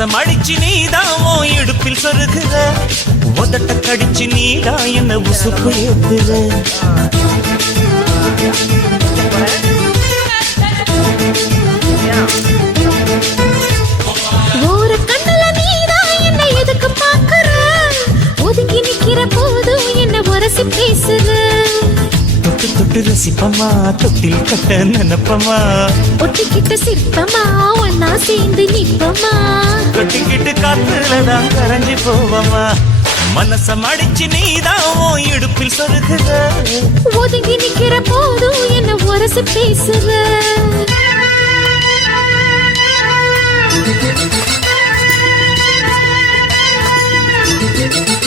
மனச மடிச்சு நீதான் உன் இடுப்பில் சொருகுற உதட்ட கடிச்சு நீதான் என்ன உசுப்பு ஏத்துற ஒரு கண்ணுல நீதான் என்ன எதுக்கு பாக்குற ஒதுங்கி நிக்கிற போதும் என்ன உரசி பேசுற தொட்டு தொட்டு ரசிப்பமா தொட்டில் கட்ட நினைப்பமா ஒட்டிக்கிட்ட சிற்பமா ஒன்னா சேர்ந்து நிப்பமா கொட்டிக்கிட்டு காத்துலதான் கரைஞ்சு போவமா மனச மடிச்சு நீதான் உன் இடுப்பில் சொருகுற ஒதுங்கி நிக்கிற போதும் என்ன உரசி பேசுற Thank you.